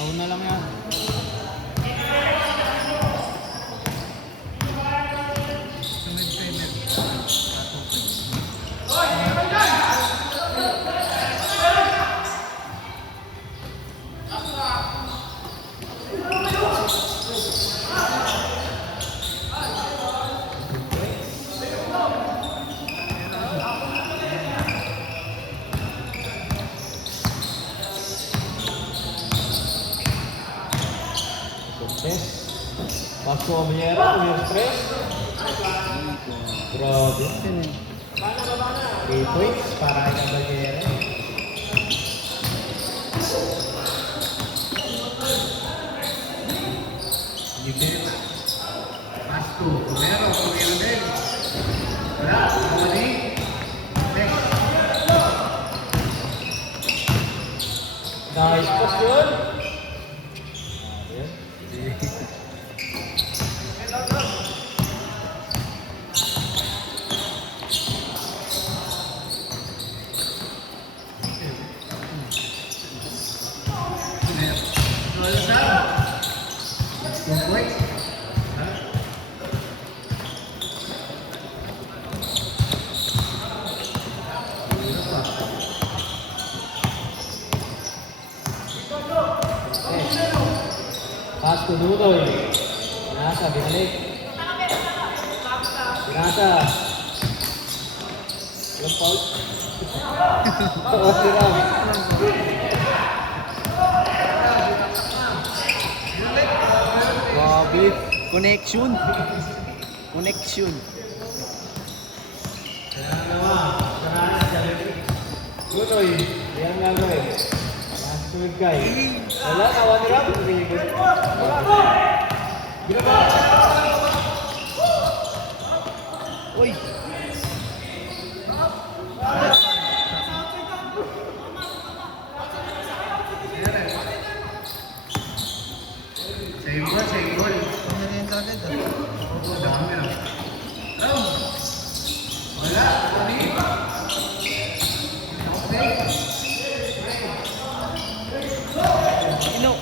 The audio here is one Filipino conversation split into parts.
Una lang yan. Pasko Abellera, numero 3. Grabe. 3 points para kay Abellera. Libera. Pasko, Romero din. Wala, Mali. Nice pass yun. Pasko Dudoy. Binasa, binalik. Binasa. Walang foul. Okay lang. Grabe. Connection. Connection. Dudoy. Yan nga gawin. Sunod kay. Wala, nawan nila. Ginawa. Uy. Same goal. Ano na yung kagad ah? Oo, dami lang. Wala, Mali. Ino.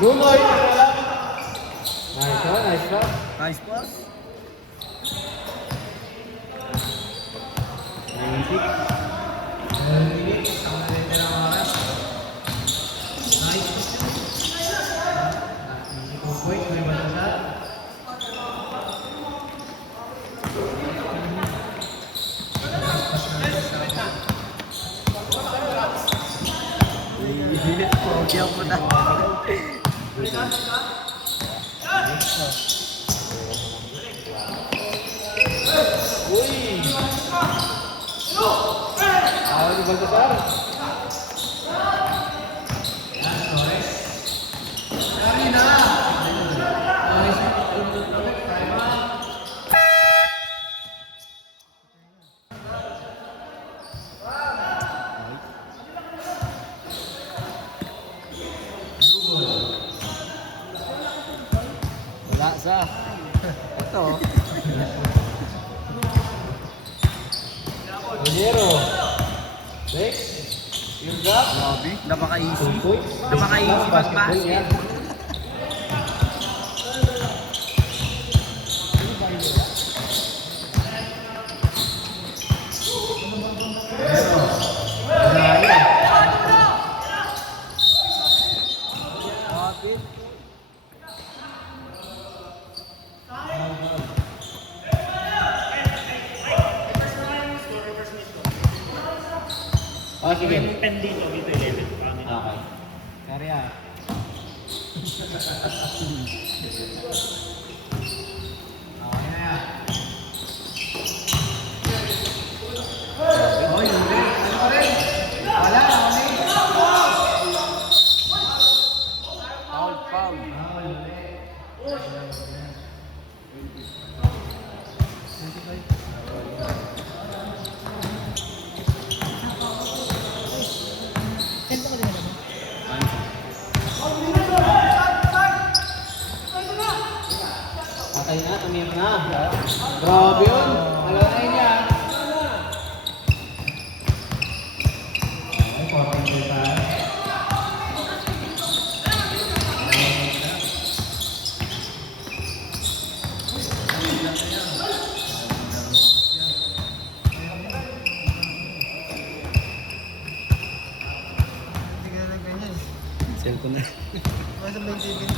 Dudoy. Nice one, nice one. Nice pass. 96. 9 minutes. Ang nalita ng oras. Nice. Wait, may balasa. Pogi ako na. Uy! Ayaw ni Baltasar. Yan, Torres. Kami na! Torres, time out. Wala sa. Ito. Bolero. Rex. Yung gap. Grabe. Napaka-easy. Tumpoy. Napaka-easy mag-basket. Grabe. Ah, sige. Pen dito, dito 11. Okay. Kari ah. Okay na yan. Oh, yun rin. Ano pa rin? Wala, okay. Foul, foul. Ah, yun rin. Patay na, tumira na. Grabe yun. Alam na niya. Okay, 14 pa. Hindi ka na ganyan. Cellphone na. Basta may TV na.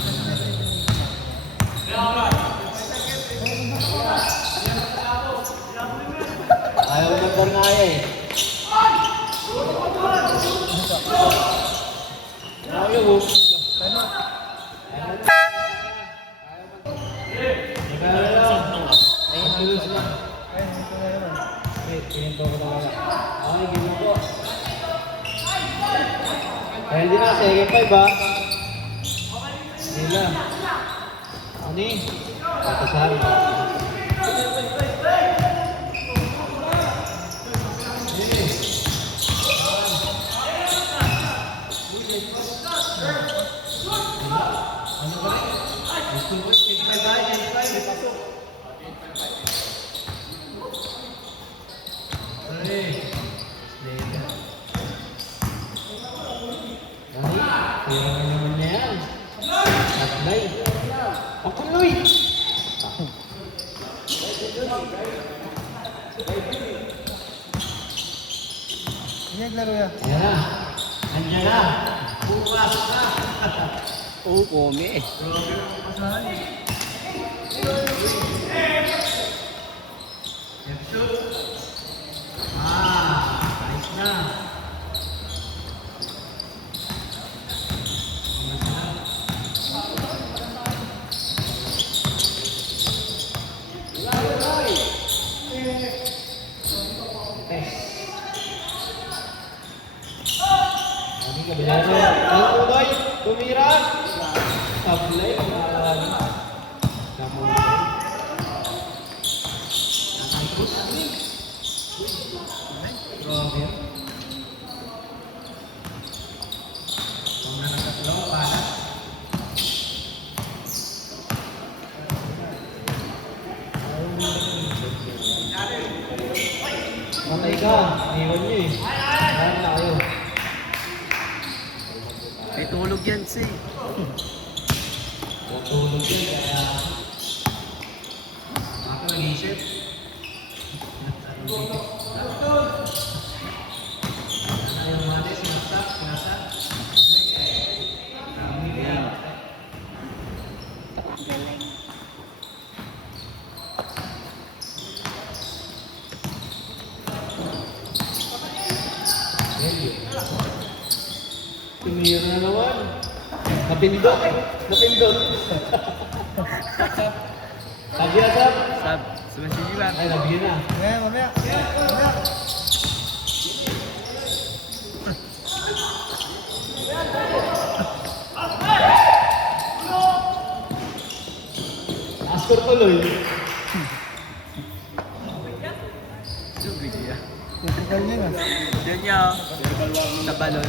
Ayaw mag-bar nga eh. Ayaw mo. Ano? Ayun, ayun sila. Ayun, ito na naman. Wait, pininto ko na wala. Okay, game ko. Kaya hindi na, second five ha. Hindi na. Ano eh? Patasar. Ano ba rin? Gusto ko, 85 tayo, 85. Pasok. Ay. Later. Ay, kaya nga naman na yan. Tatlay. Ako Luy! Hindi naglaro yan. Ayan na. Nandiyan na. Bukas na. Oh, kome. Grabe ang pasahan eh. Left shoot. Nice na. Ano ka bilaro? Ang tuloy, tumira. Sablay, naalala. Namuhay. Grabe. Kung na nagtatlo, pala. Matay ka. Iwan niyo eh. Ayan na kayo. May tulog yan, si. Matulog yun kaya... Ako nag-isip. Ano yung mali? Sinaksak? Sinasak? Tumira na naman. Napindot. Napindot. Sabi na sab. Sab. Sumasigilan. Ay, nabigyan na. Mamaya, mamaya. Mamaya. Askor tuloy. Subig niya. Typical niya na. Yun niya. Sa balon.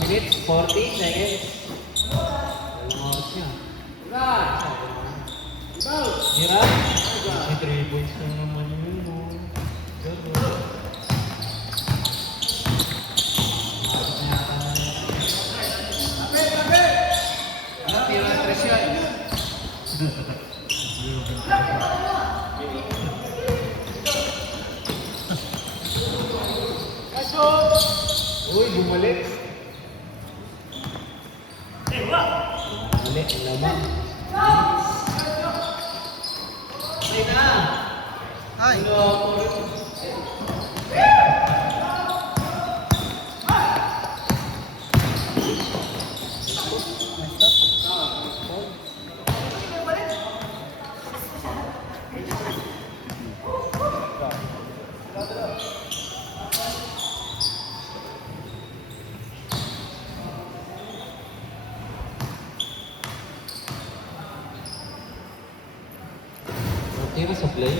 Minutes, 40 seconds. Walang oras niya. Hirap. May 3 points lang naman yun. Oh. Pero, Tira ng tres yan. uy, bumalik. Bumalik, lamang. Ay na. Ay! Okay ba sa play?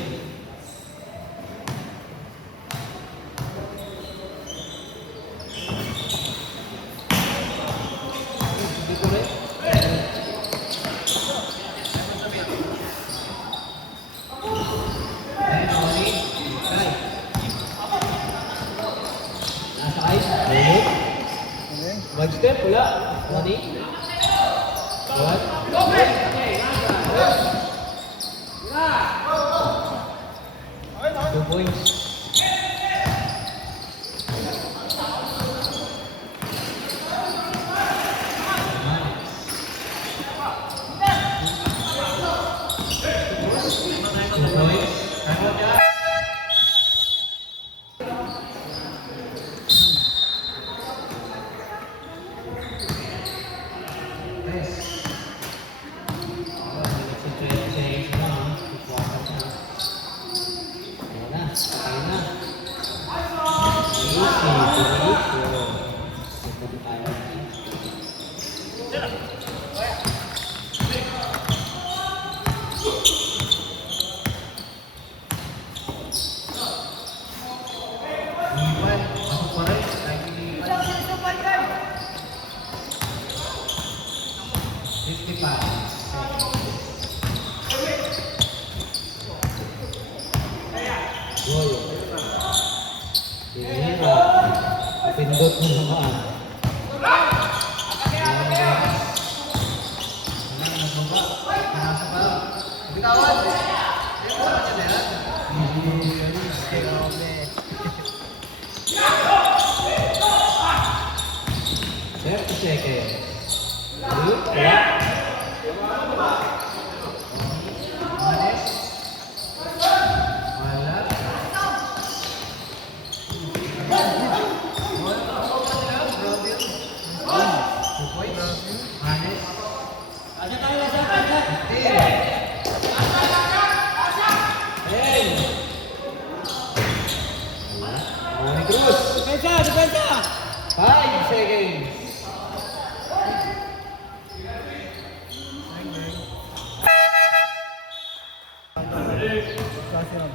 Hindi ko rin. Ayun, Oni. Ay. Nasa ice. Ayun. One step, wala. Oni. What? Two points. Two points. Nice. Sa 20 seconds na, no? Ipuwasan na. Ayan na, patay na. Easy, diretso. Ito tayo. Iwan, pasok pa rin. Kahit hindi- 55 seconds. Goal. Hira. Pindot mo naman. Bitawan. Ayun mo naman yan. 30 seconds. Ayun, wala. Wala. Two points. Hanes. Hey! Manny Cruz. Depensa! 5 seconds. Kasi lang.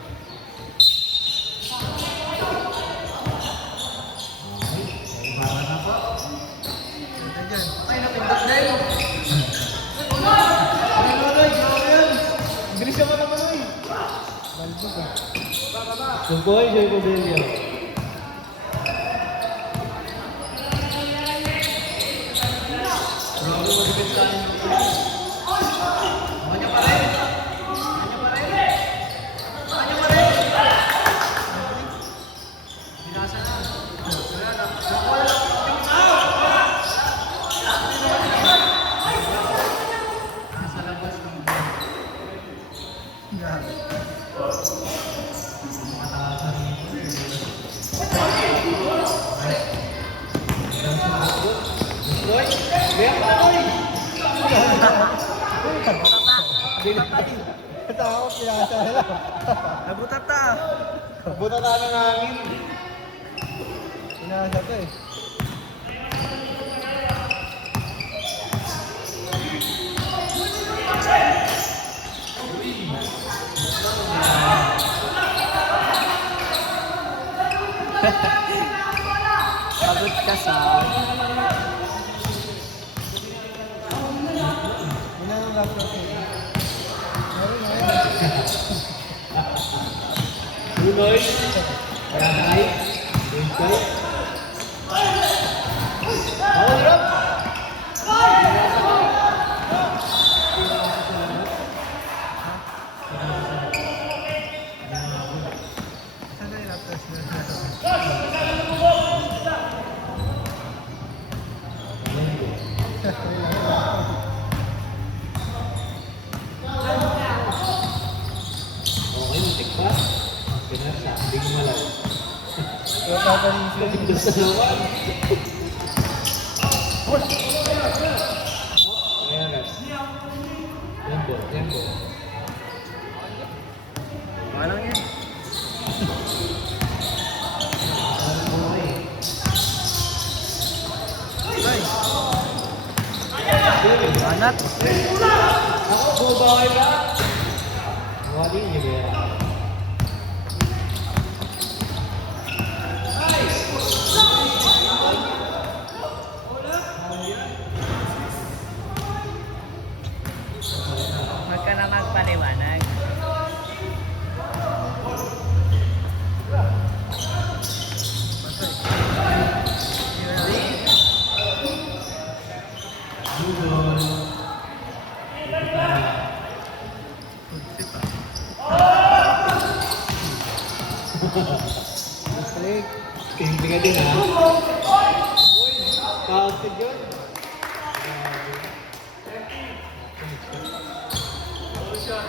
Para na po. Ay, napindot din. Bilis naman naman eh. Balbog ah. Suboy, Joy Modelio. Grabe mo depensahan yung Kanya pa rin. Kanya pa rin. Kanya pa rin. Binasa na. Wala na. Kaya pa ko eh. Ito ako, pinasa na lang. Nabutata. Buta na ng hangin. Pinasa to eh. Pagod ka sa... Wala nang laptop eh. Meron na yun. Tuloy. Yahay. Tuloy. Ako, hirap. Saan na yung laptop? Okay, muntik pa. Pinarsa, hindi ko malaw. Kaya papalisin. Pindos na naman. Ayan, guys. Tempo, tempo. Walang yan. Ano mo eh? Manat. Ako, bumabaway ba? Wali niyo ba yan? Huwag ka na magpaliwanag. Break. Tingin ka din ha? Uy, counted yun. Wala.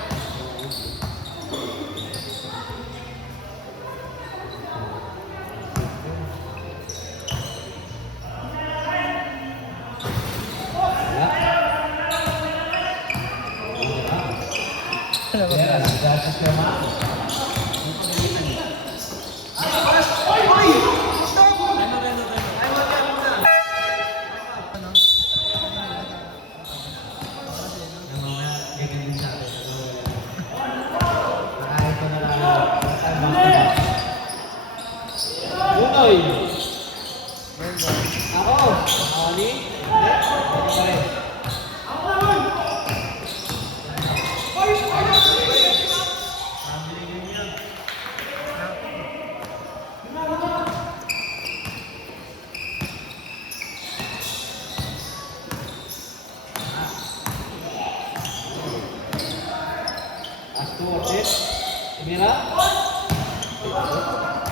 Gracias, hermano. Unoy! Ako! Ali? Okay. Astu, Ortiz. Mira. Wala.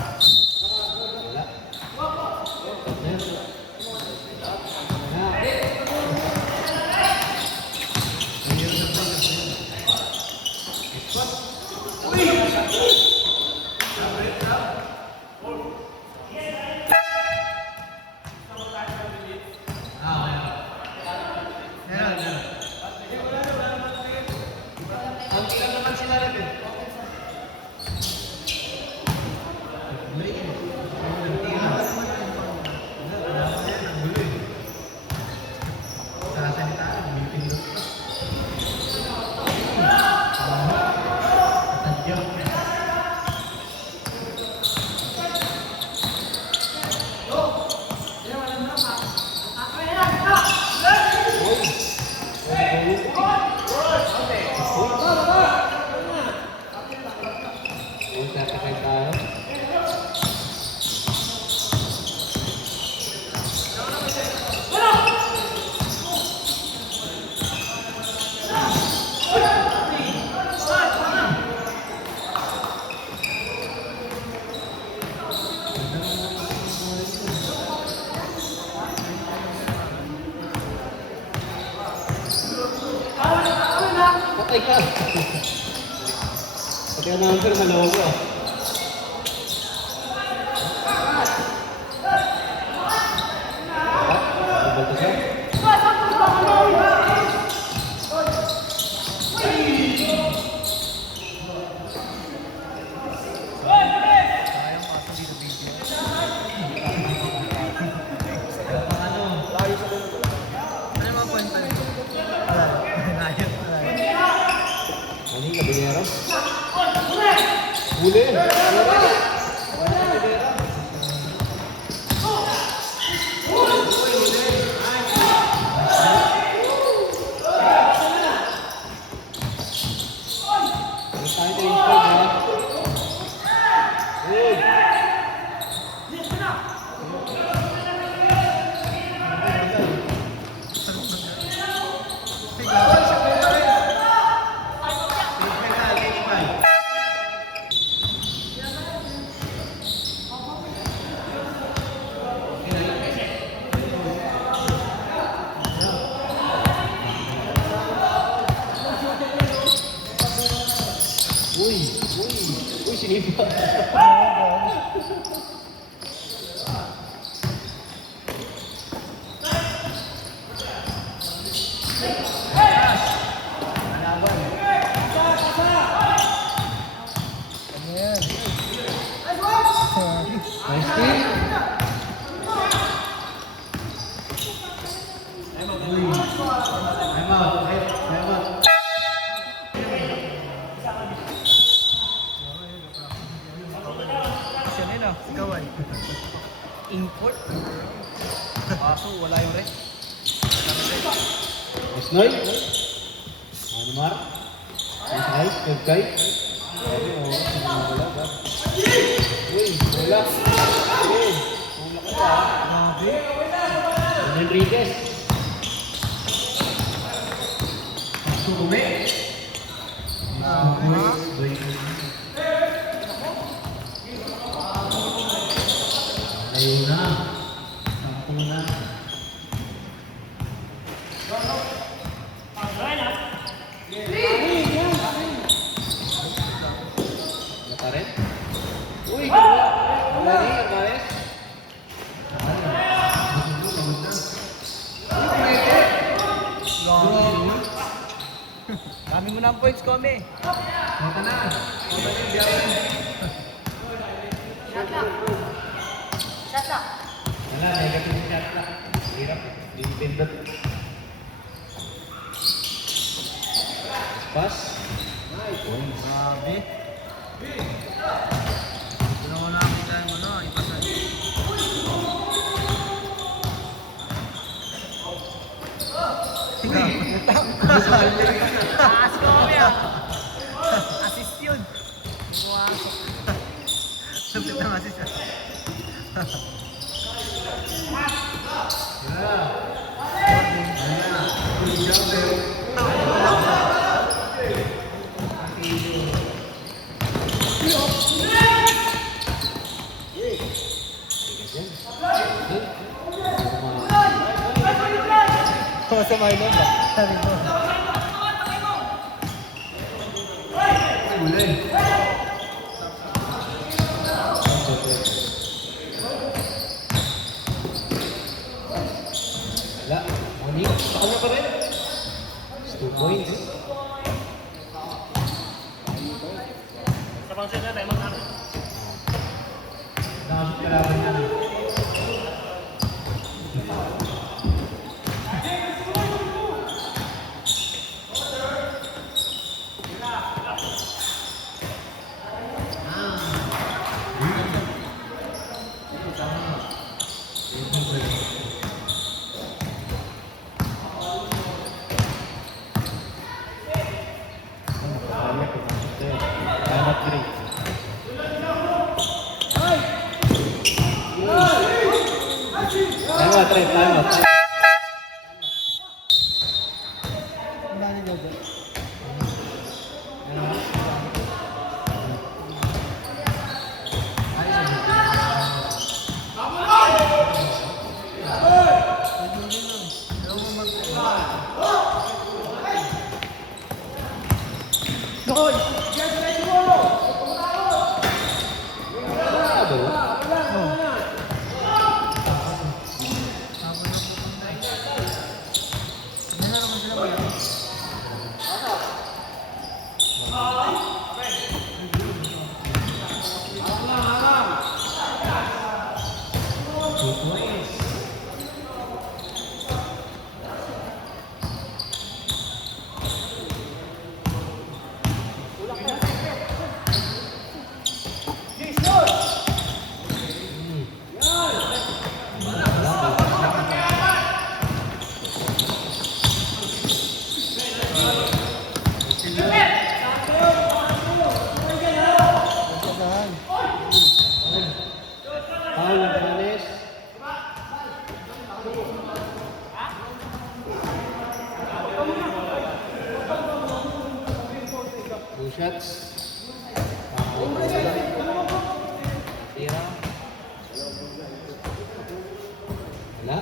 Patay ka. Pati announcer maloko ah. Baltasar? Huli. Wala na Tidera. Tayo tayo yung five, ha? Good. Uy, sinipa. Ano yan? Nice steal. Time out. Siya na yun ah, sigawan. Import? Kaso wala yung rest. Nice Noy. Ano Mar? Nice Ice. Good guy. Sabi mo, wala ba? Uy, wala. Uy, wala ka pa. Enriquez. Sume. Ayun na. Ako na. Wala pa rin? Uy, dalawa. Wala rin, Armaes. Dami mo na ang points, Kome. Mata na. Wala, negative yung shot na. Hirap. Hindi pindot. Pass. Points. Grabe. Ito na ko nakakita yung ano, ipasan. Taas ko ah. Assist yun. Pumasok. Sabi ng assist ah. Masama yun ba? Sabi mo. Wala. Ani? Sa kanya pa rin? It's 2 points. Nakasot kalaban niya na. Time out, Trent. Time out. Ang dami mo dyan. Two shots. Tira. Wala.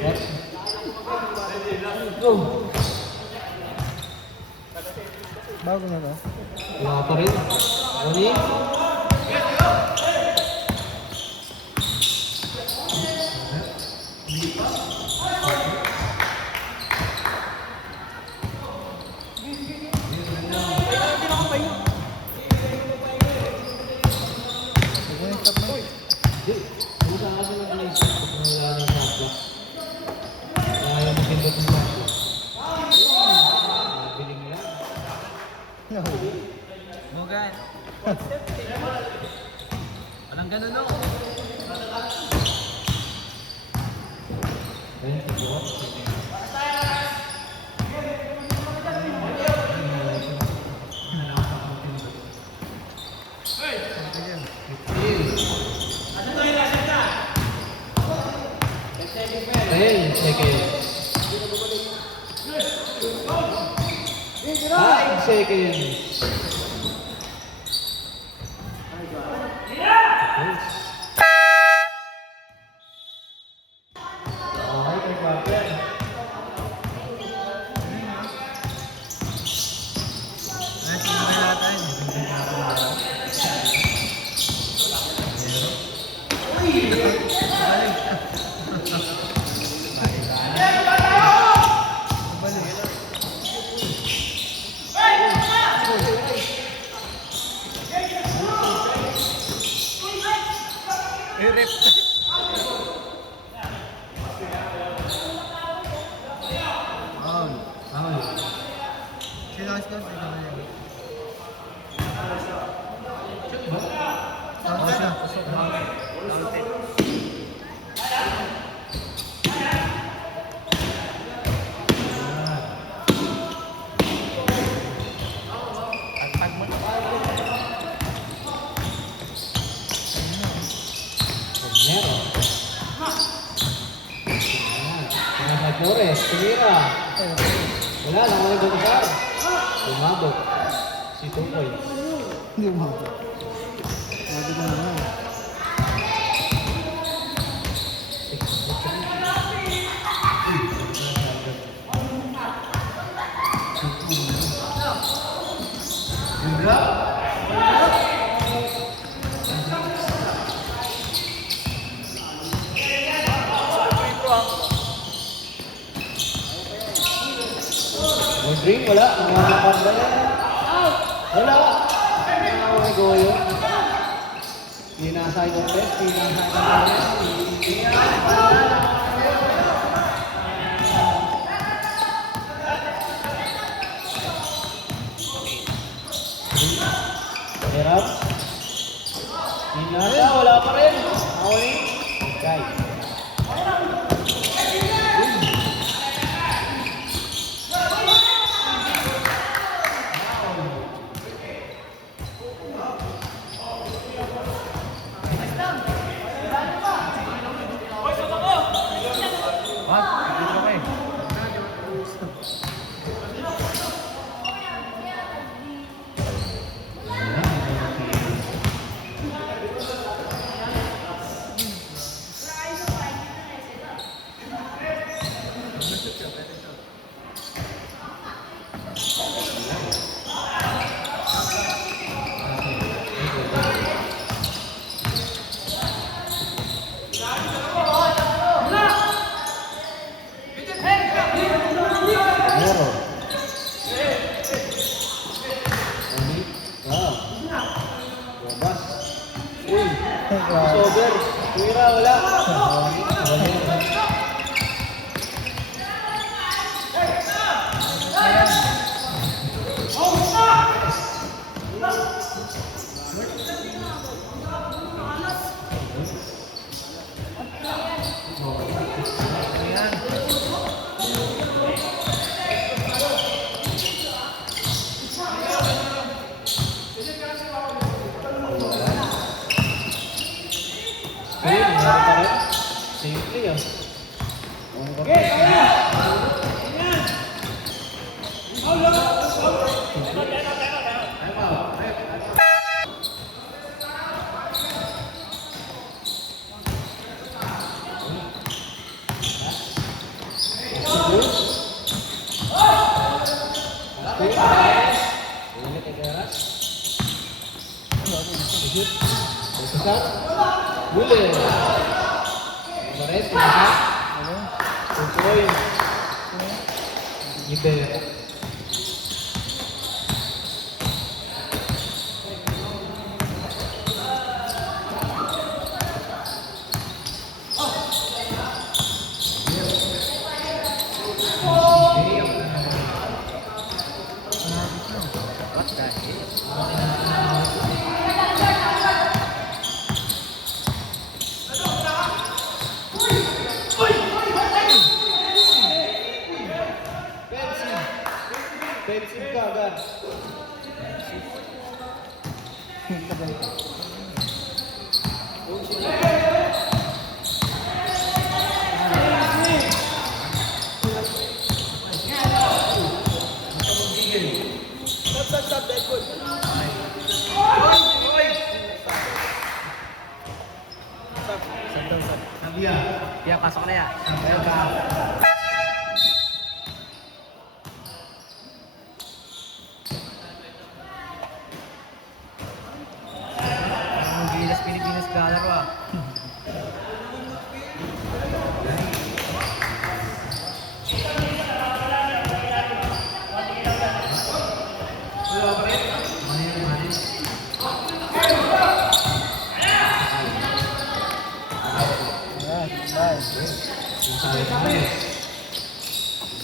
Watch. Go. Bago na ba? Wala pa rin. Oni. Sige na, stop na. Hindi. Ano sa akin ang naisip ko kung wala nang sapla? Ayaw mo pindot ng sapla. Biling lang. Nahuli. Bugan. Walang ganun no. Ayun, siguro. Sige. 10 seconds. 5 seconds. Okay, kay Paper. Ay, sige na natin. Balik. I-rip. Oh, Tama yun. Sino ang score? Ikaw na yan. Sounds na. pagpag mo. Meron. Mga may Flores, tumira. Wala lang mga ibang tumabot. Si Tukoy. Hindi umabot. Sabi ko naman. May drink, wala. Ang mga kapanda na. Wala. Ang goyo. Pinasay ko test, pinasay ko test. Hirap. Pinasa, wala pa rin. Awali. Okay. Simple ah. Boleh. Kemarin bisa. Poin. Gitu ya. Defensif ka agad. Dia pasok na yan. Gilas Pilipinas galaro ah.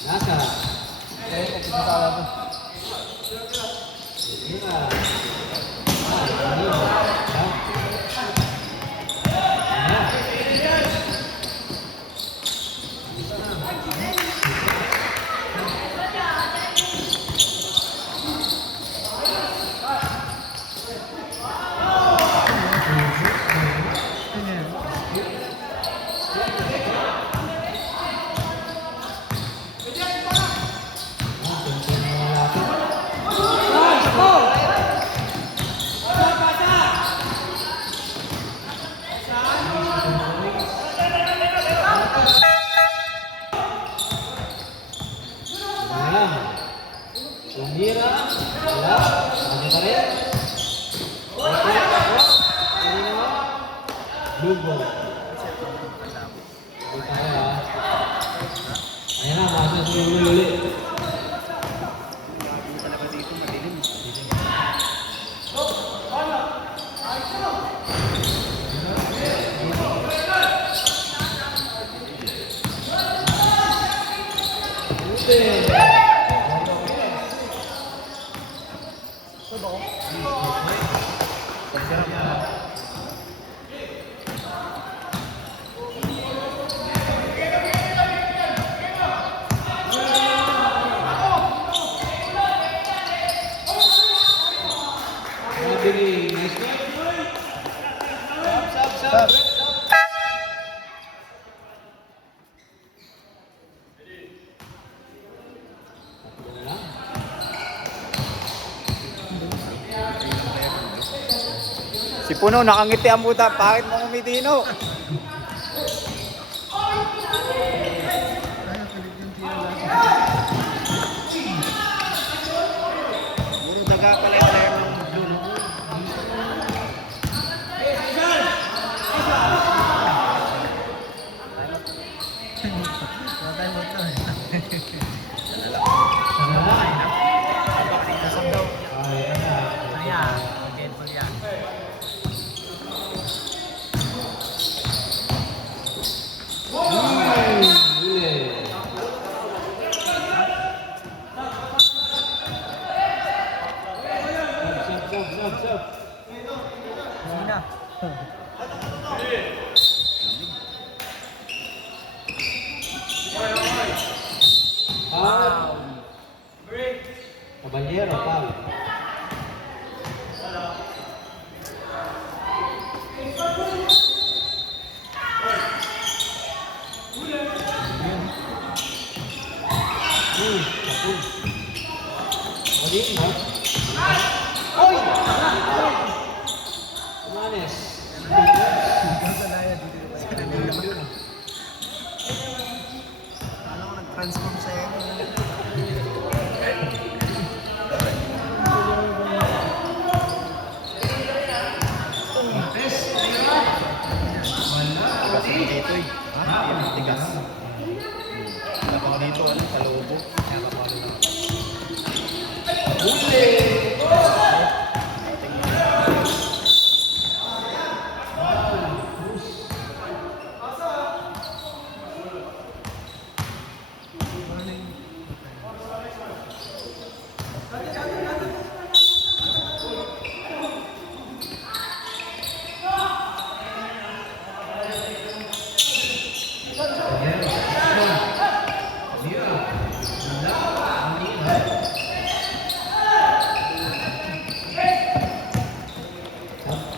Nasa. Gembira, ya, ada tarik. Oke, ini nama Lugo. Kita ya. Ayo masuk dulu. Talaga dito madilim. Jadi, nice. Sap. Si Puno, nakangiti ang buta. Bakit mo umitino? Puro daga pala yung player ng Blue, no? Caballero, Pablo. Kapul. Mali, no? Oy! Umanes. Kala ko nag-transform sa iyo. Tigas mo dito eh. Ha? Yung tigas. Tapang dito, ano, sa lobo. Kaya kapalo na. Huli!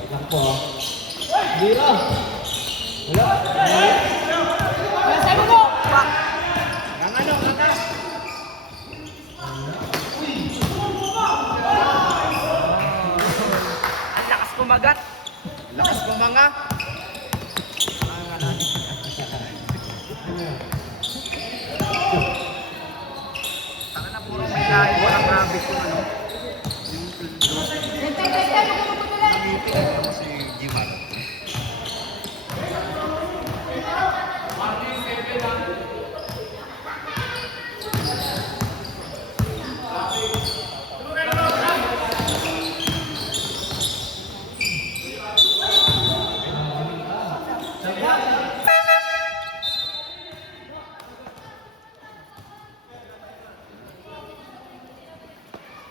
Nakpo. Bira. Wala. Ang lakas kumagat. Lakas mo mga. Taka na puro may lahi. Walang rabbit yung ano. Ano si Jiman?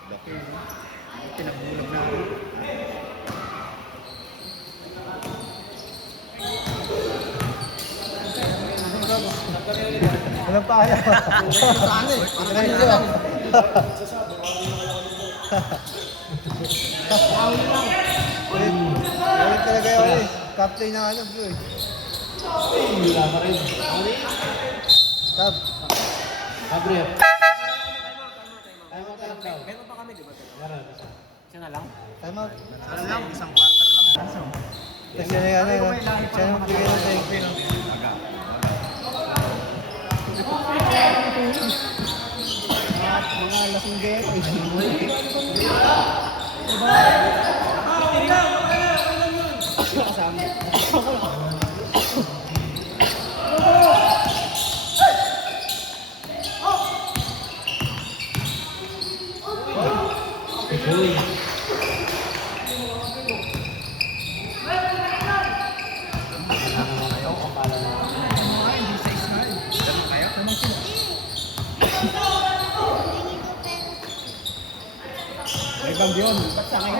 Laki. Pinagbulag na ako. Walang paya. Saan eh? Try nyo. Ulit talaga yun eh. Captain ng ano, bro eh. Wala pa rin. Mali. Tab. Gabriel. Ay mo tayo daw. Meron pa kami, di ba? Meron. Siya na lang. Time out. Ano lang? Isang quarter lang. Kasi na yan eh. Siya na magbigay ng take. Maga. Mga lasing get. Uy. Ayaw ko pala na. Ganun kayo? May bang yun. Ba't sa akin?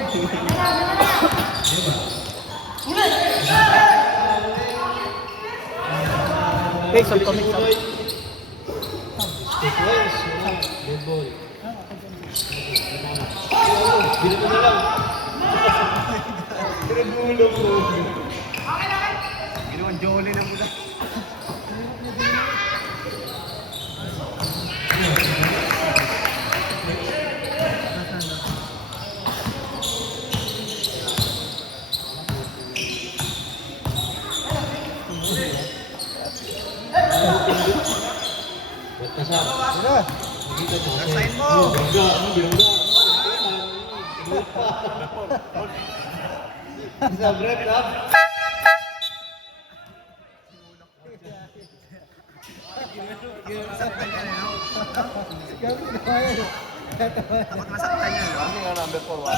Hey, sa comic sa... Sequence. Good boy. Bili mo na lang. Pinagulong mo. Ginawan Jolly na mula. Ba't ka sa? Tira. Nakita mo kasi. Sign mo. Bilangga. Bilangga. Sa break up. Saktan niya, no? Gabi na kayo. Takot masaktan niya, no? Hindi nga number 4 1.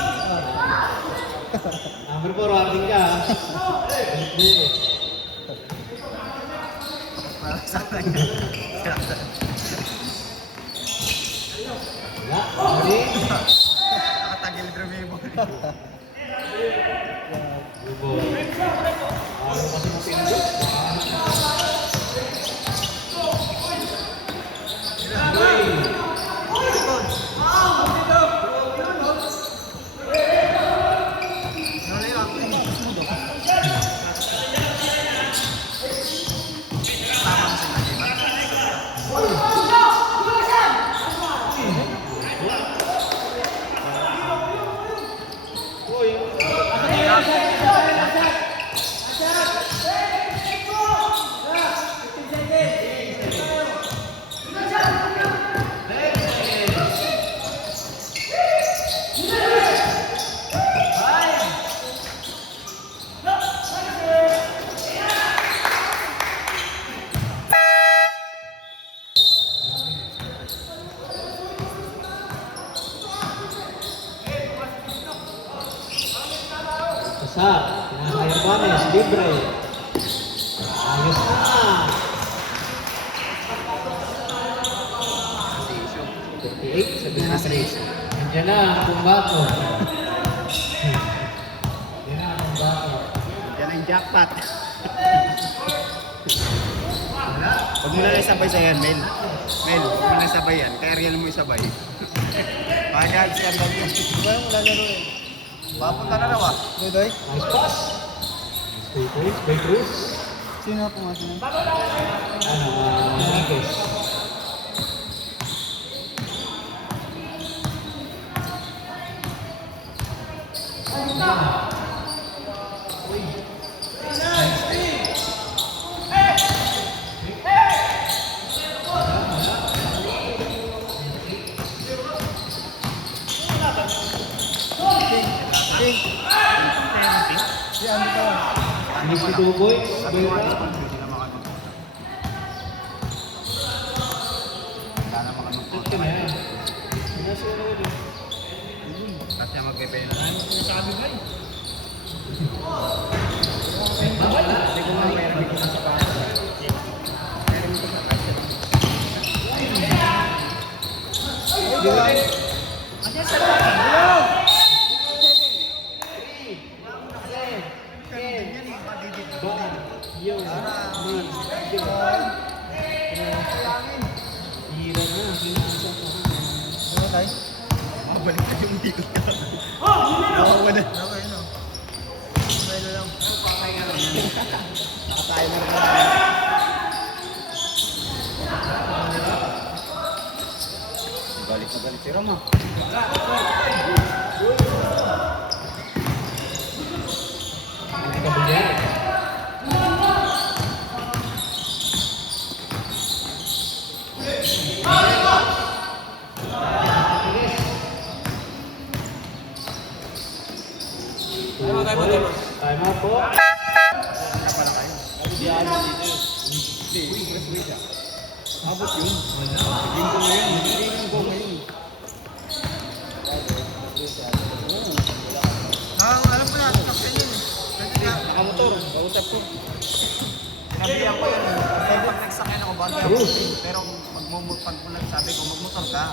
Number 4, warning ka. Hindi. Masaktan niya. Wala. Warning. Nakatagil drumable. Good boy. Ano kasi mapindot? Sar, pinasa Hermanes, libre. Ayos na. 38, sabi na 3. Nandiyan na ang pumbato. Nandiyan na ang pumbato. Yan ang jackpot. Huwag mo na lang isabay sa yan, Mel. Mel, huwag mo na isabay yan. Kaya real mo isabay. Pagod siya daw yun. Diba yung lalaro eh? Papunta na raw ah. Dodoy? Nice pass. Nice by Cruz. Sino ang pumasok nun? Enriquez. King! Si ano ka? 62 points. Sabi mo Bera. ano, hindi na makanong. Wala na makanong. Ito na yan. Nasa ano ulit? Tapos niya magpipela. Sabi ba eh? Hindi ko nga meron dito sa paso. Meron dito sa paso. Di ba? Andiyan sa loob. Yo. Hira na. Hinasa pa. Diba tayo? Mabalik na yung dito. Oo, wala. Okay, no? Okay na lang. Nakatayo na rin. Balik na balik si Roma. Hindi ka bilyar. Time out po. Kapa na kayo. Hindi, wait siya. Abot yun. Game ko ngayon. Hindi yung go ngayon. Alam ko na, kapten yun eh. Pwede na. Nakamotor. Kausap ko. Sinabihan ko yun. Pag nagsakyan ako, bagay ako. Pero pag sabi ko, magmotor ka.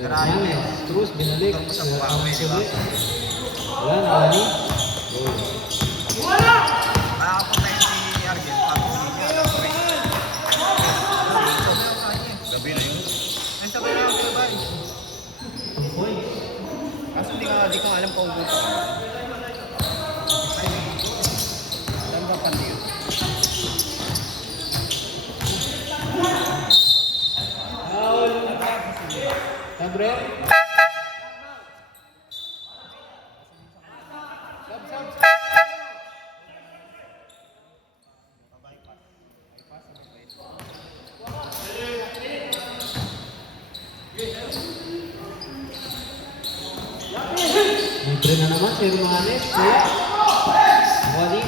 Garahe mo yun. Cruz, binalik. Motor mo sa buwawe, di ba? Wala, nakani. Makakapunta yun si Argel. Tapos niya. Gabi na yun. Ay, sabay na ako ba eh? Kaso di ko alam kung upo ka. Alam ba pandi yun? Foul. Sabre. Libre na naman si Hermanes. Kaya, wali.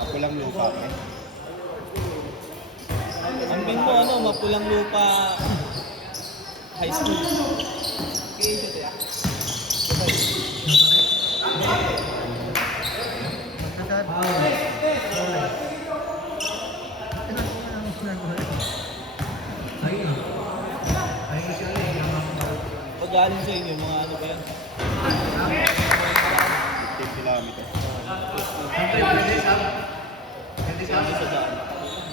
Mapulang lupa eh. Ang bin mo ano, mapulang lupa high school. Okay, ito ya. Pag galing sa inyo, mga ano ba yan? 15 kilometer. Sa daan.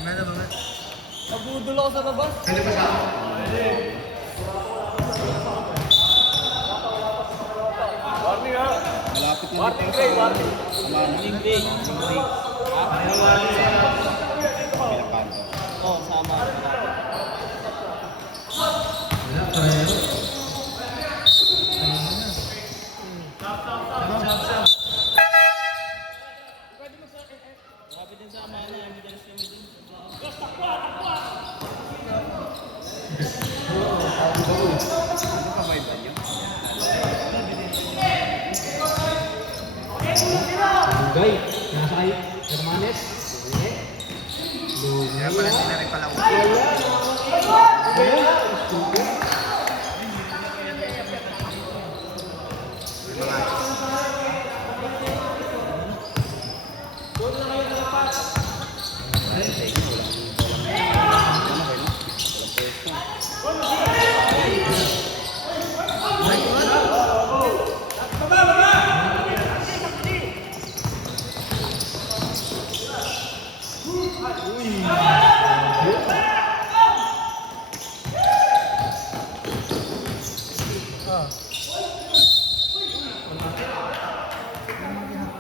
Meron ba? Nabudol ako sa labas. Malapit na dito sa Amano. Hindi. Pinapanto. Oo, sama. Grabe din sa ama na, may dalas kami din. Ano pa ba iba niyo? Lugay. Nasa kay Hermanes. Kaya pala hindi na rin pala upo. Wala.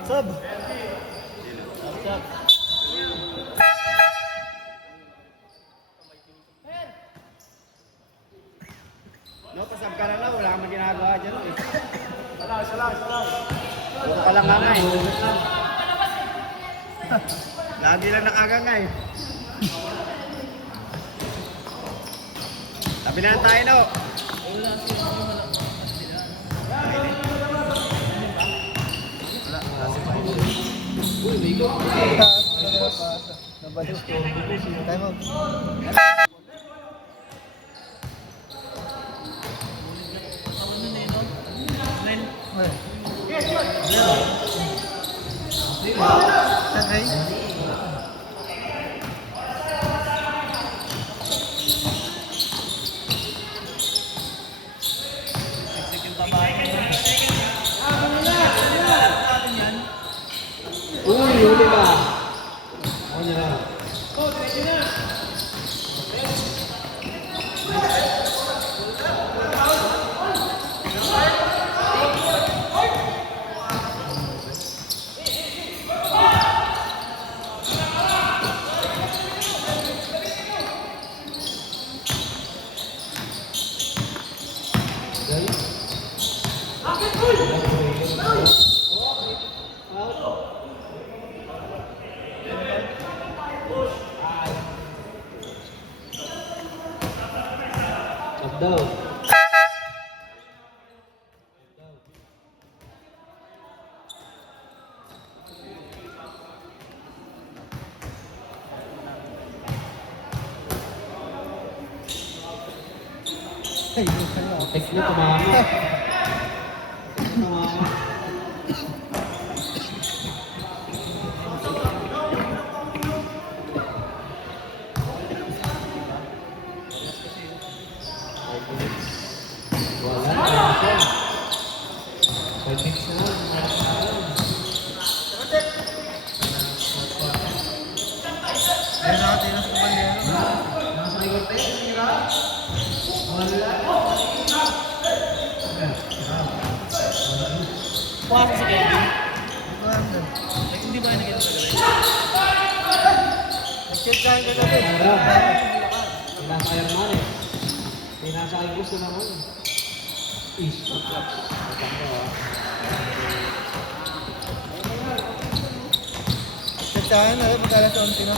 Sab. No, pasab ka na na, wala kang ginagawa dyan. Puro ka lang angay. Lagi lang nakagangay. Tabi na tayo, no? Nabalik ko. Time out. Sakay. Uy, huli ba? Ako niya lang. Up daw. Tek na tumama. Tumama. Wala. 5 minutes na lang. Ayun na, tinas ko ba niya? Nasa likod tayo. Wala. Puwasa si Kevin. Ito Hindi ba yung nakita sa galing? Nag-check ka ka natin. Nasa Airman eh. May nasa aking gusto naman. East. Check sa akin, alam, pagkala sa 11 na.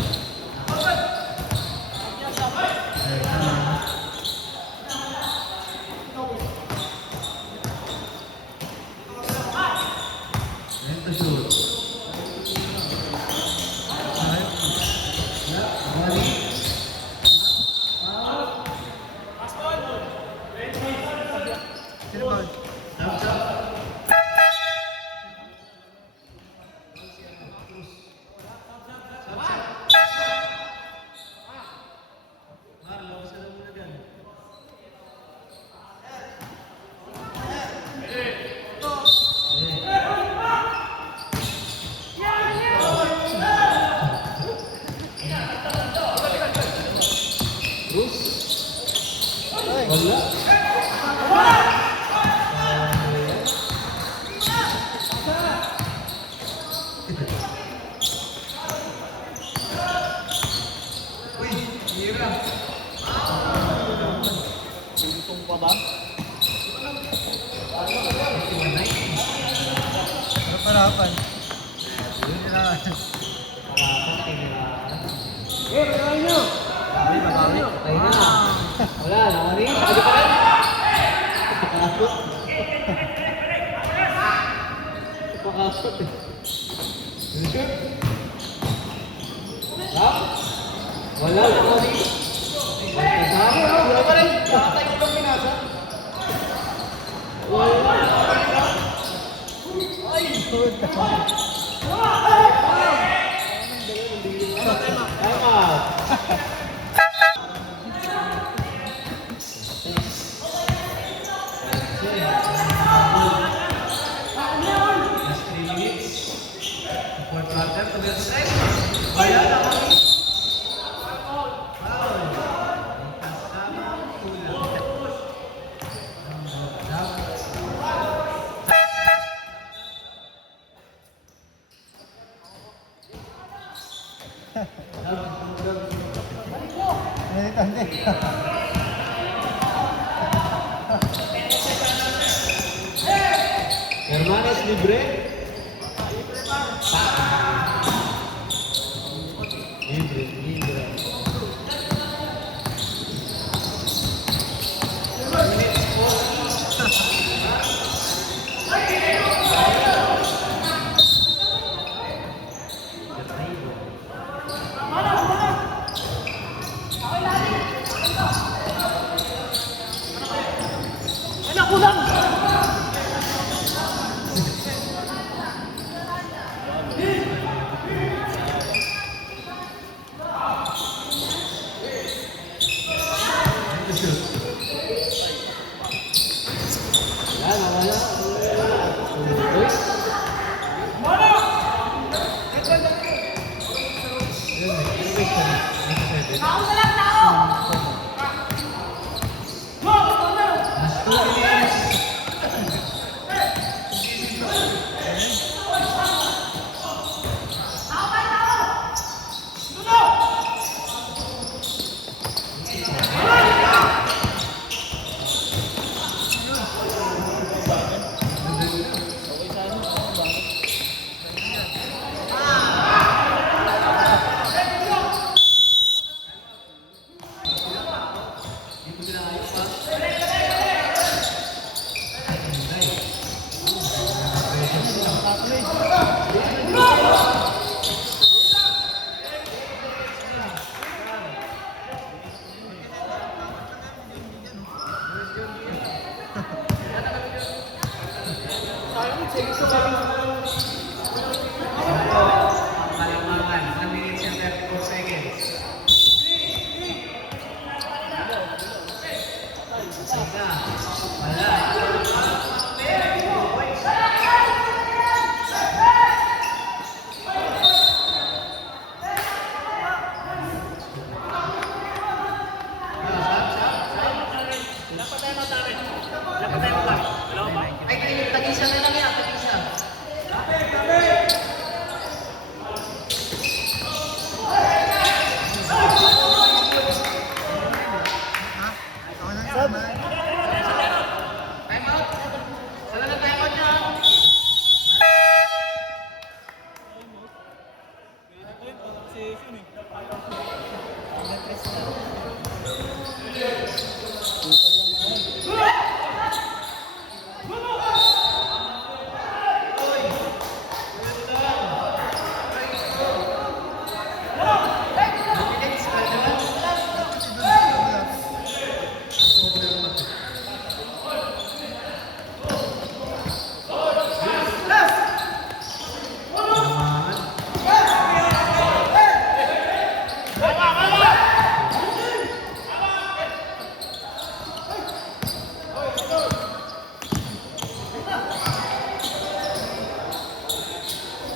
Sino ba? Wala. Tutong pa ba? Harapan. Patay na. Wala, nakari. Sabi pa rin. Pakasot. Pakasot eh. Shoot. Rap. Wala, nakari. Kasama. Nakatayo lang minasa. Ay, good. Time out. Last 3 minutes. Fourth quarter to the strike. Wala na kami. Hermanos libre. Libre, libre.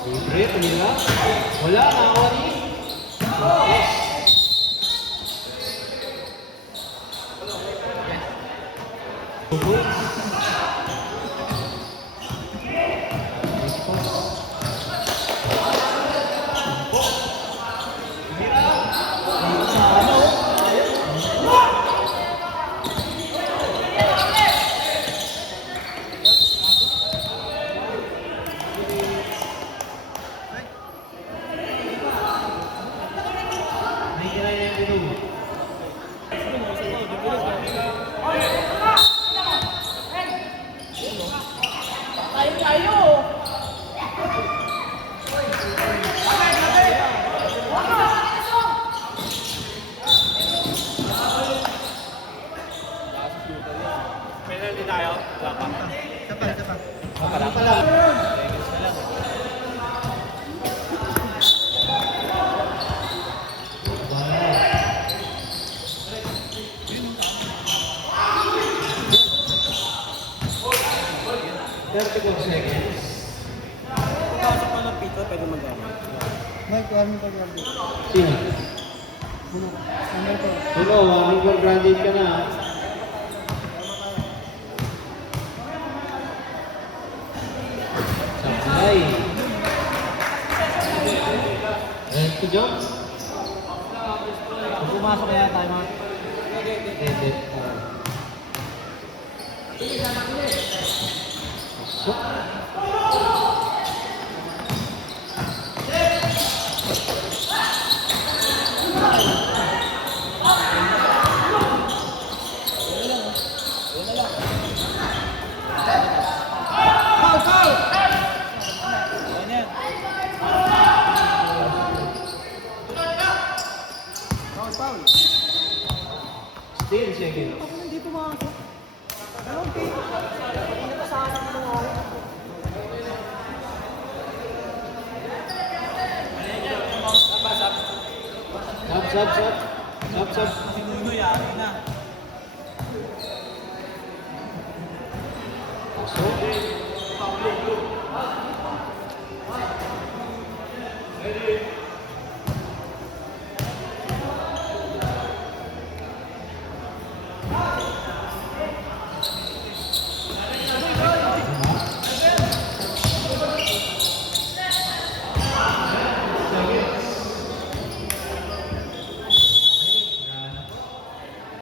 Libre, tumira. Wala, nakawa ni. pa lang. pa lang. Seconds na lang. Seconds. Pagkasok pa ng pito, pwede mag-gamit. Mike, ano pa yan? Sino? Ano to? Sino? Warning for granted ka na. Sabay. Ito, John. Kung pumasok na tayo mga... Edit. Pasok. Ayan yan. Still second. Hindi pumasok. Sub. Sinuno yari na. Pasok.